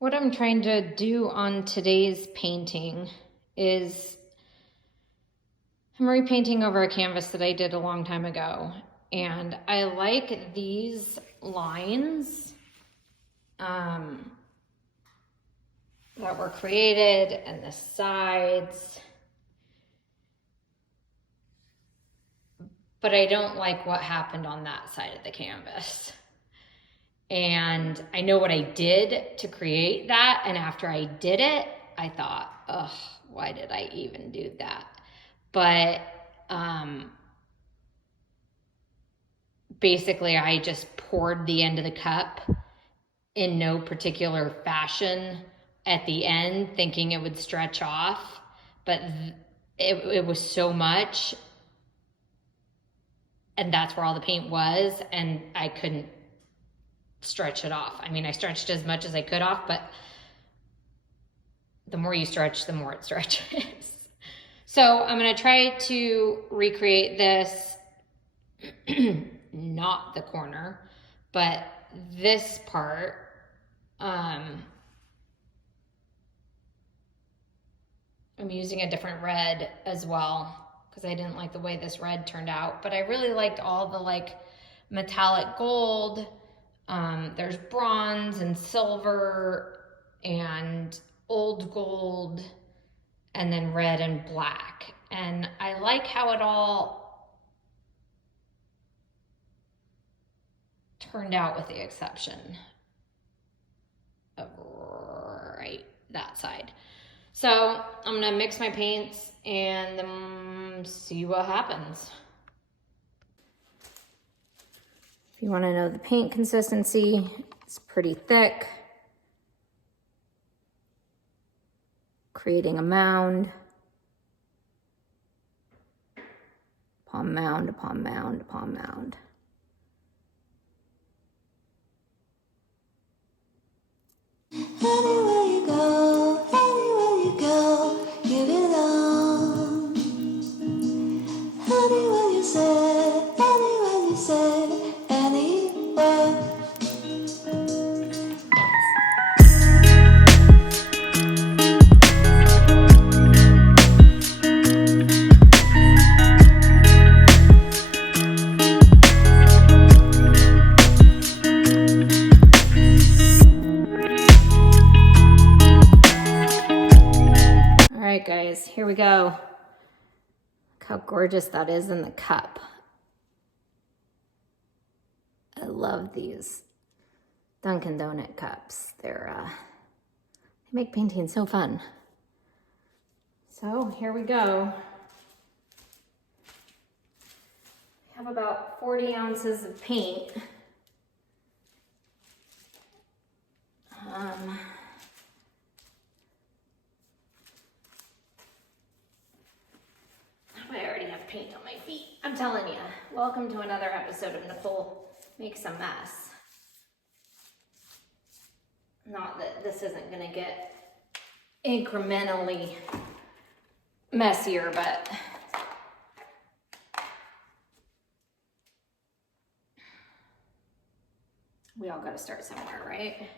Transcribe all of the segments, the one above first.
What I'm trying to do on today's painting is I'm repainting over a canvas that I did a long time ago. And I like these lines that were created and the sides. But I don't like what happened on that side of the canvas. And I know what I did to create that. And after I did it, I thought, ugh, why did I even do that? But basically, I just poured the end of the cup in no particular fashion at the end, thinking it would stretch off. But it was so much. And that's where all the paint was. And I couldn't stretch it off. I mean, I stretched as much as I could off, but the more you stretch, the more it stretches. So I'm going to try to recreate this, not the corner, but this part. I'm using a different red as well because I didn't like the way this red turned out, but I really liked all the like metallic gold. There's bronze and silver and old gold and then red and black. And I like how it all turned out with the exception of right that side. So I'm gonna mix my paints and then see what happens. If you want to know the paint consistency, it's pretty thick. Creating a mound upon mound upon mound upon mound. Anywhere you go, you belong. Anywhere you say, anywhere. All right, guys, here we go. Look how gorgeous that is in the cup. I love these Dunkin' Donut cups. They make painting so fun. So here we go. I have about 40 ounces of paint. I already have paint on my feet. I'm telling you. Welcome to another episode of Nicole Makes a Mess. Not that this isn't gonna get incrementally messier, but we all gotta start somewhere, right?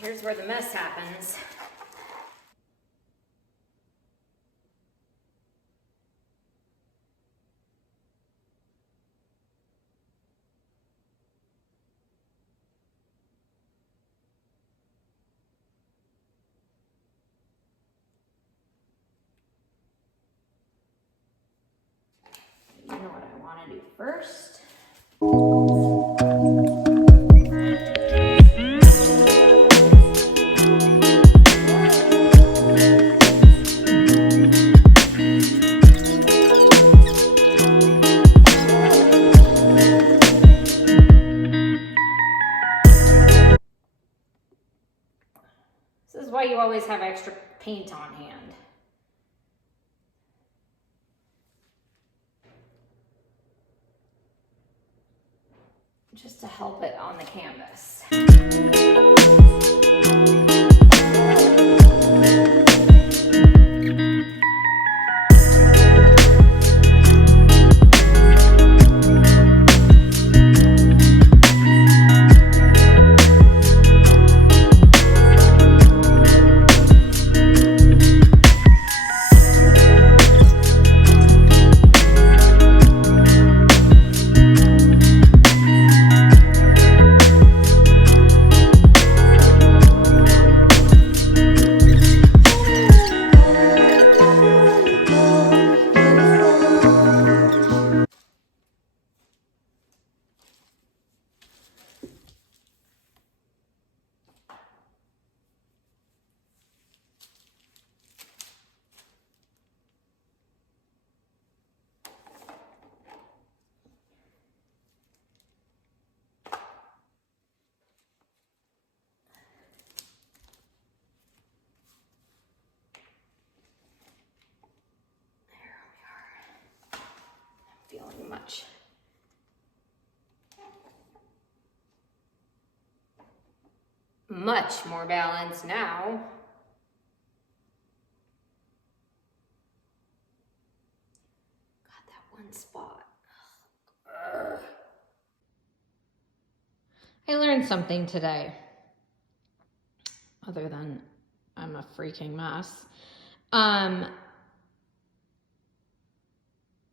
Here's where the mess happens. to do first. This is why you always have extra paint on hand. Just to help it on the canvas. Feeling much more balanced now. Got that one spot. Ugh. I learned something today, other than I'm a freaking mess.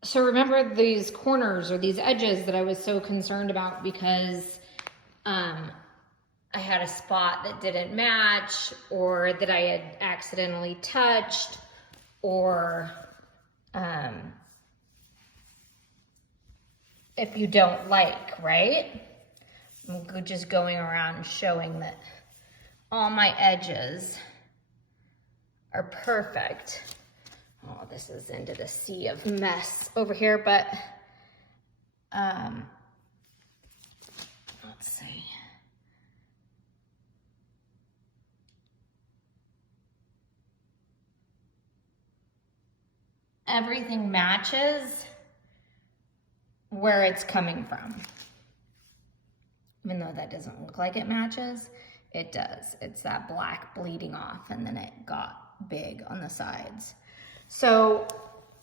So remember these corners or these edges that I was so concerned about because I had a spot that didn't match, or that I had accidentally touched, or if you don't like, right? I'm just going around showing that all my edges are perfect. Oh, this is into the sea of mess over here, but let's see. Everything matches where it's coming from. Even though that doesn't look like it matches, it does. It's that black bleeding off, and then it got big on the sides. So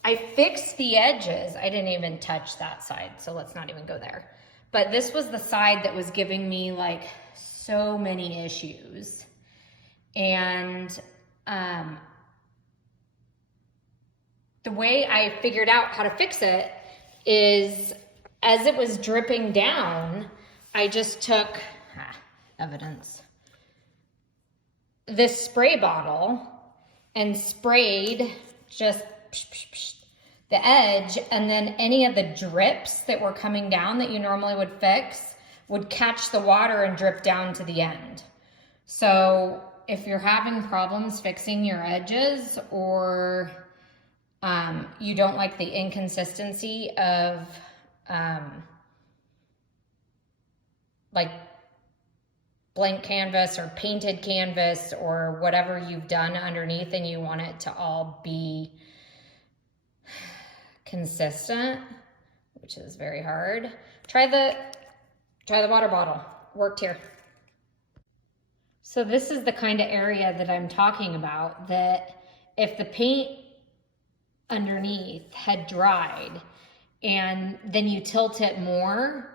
I fixed the edges. I didn't even touch that side, so let's not even go there. But this was the side that was giving me like so many issues. And the way I figured out how to fix it is, as it was dripping down, I just took, evidence, this spray bottle and sprayed just the edge, and then any of the drips that were coming down that you normally would fix would catch the water and drip down to the end. So if you're having problems fixing your edges, or you don't like the inconsistency of like blank canvas or painted canvas or whatever you've done underneath, and you want it to all be consistent, which is very hard, try the water bottle. Worked here. So this is the kind of area that I'm talking about, that if the paint underneath had dried and then you tilt it more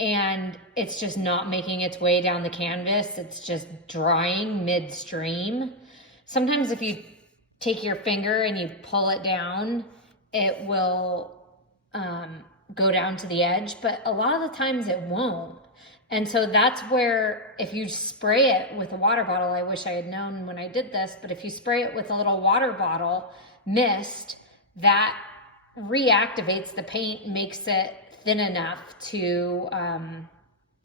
and it's just not making its way down the canvas, it's just drying midstream. Sometimes if you take your finger and you pull it down, it will go down to the edge, but a lot of the times it won't. And so that's where, if you spray it with a water bottle, I wish I had known when I did this, but if you spray it with a little water bottle mist, that reactivates the paint, makes it thin enough to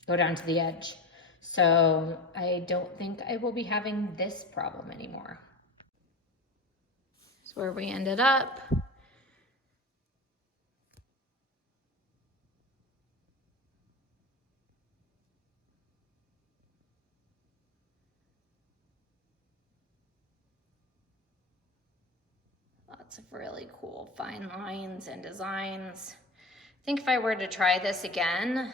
go down to the edge. So I don't think I will be having this problem anymore. That's where we ended up. Lots of really cool fine lines and designs. I think if I were to try this again,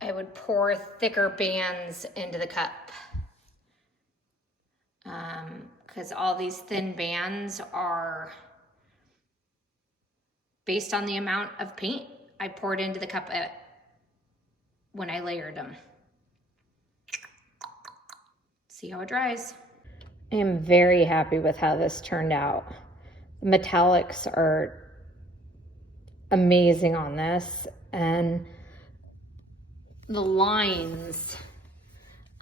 I would pour thicker bands into the cup. Because all these thin bands are based on the amount of paint I poured into the cup when I layered them. See how it dries. I am very happy with how this turned out. The metallics are amazing on this, and the lines,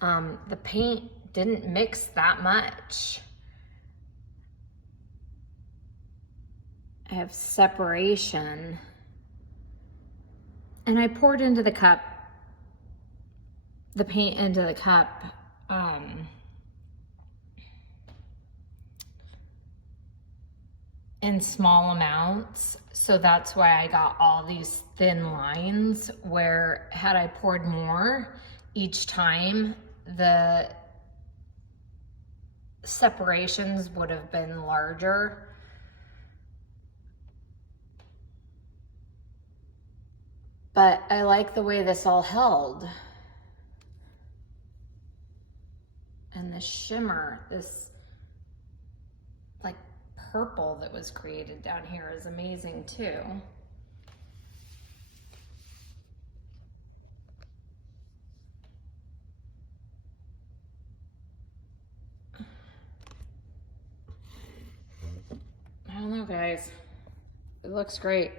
the paint didn't mix that much. I have separation, and I poured into the cup, the paint into the cup, in small amounts, so that's why I got all these thin lines, where had I poured more each time, the separations would have been larger. But I like the way this all held. And the shimmer, this like purple that was created down here is amazing too. I don't know, guys. It looks great.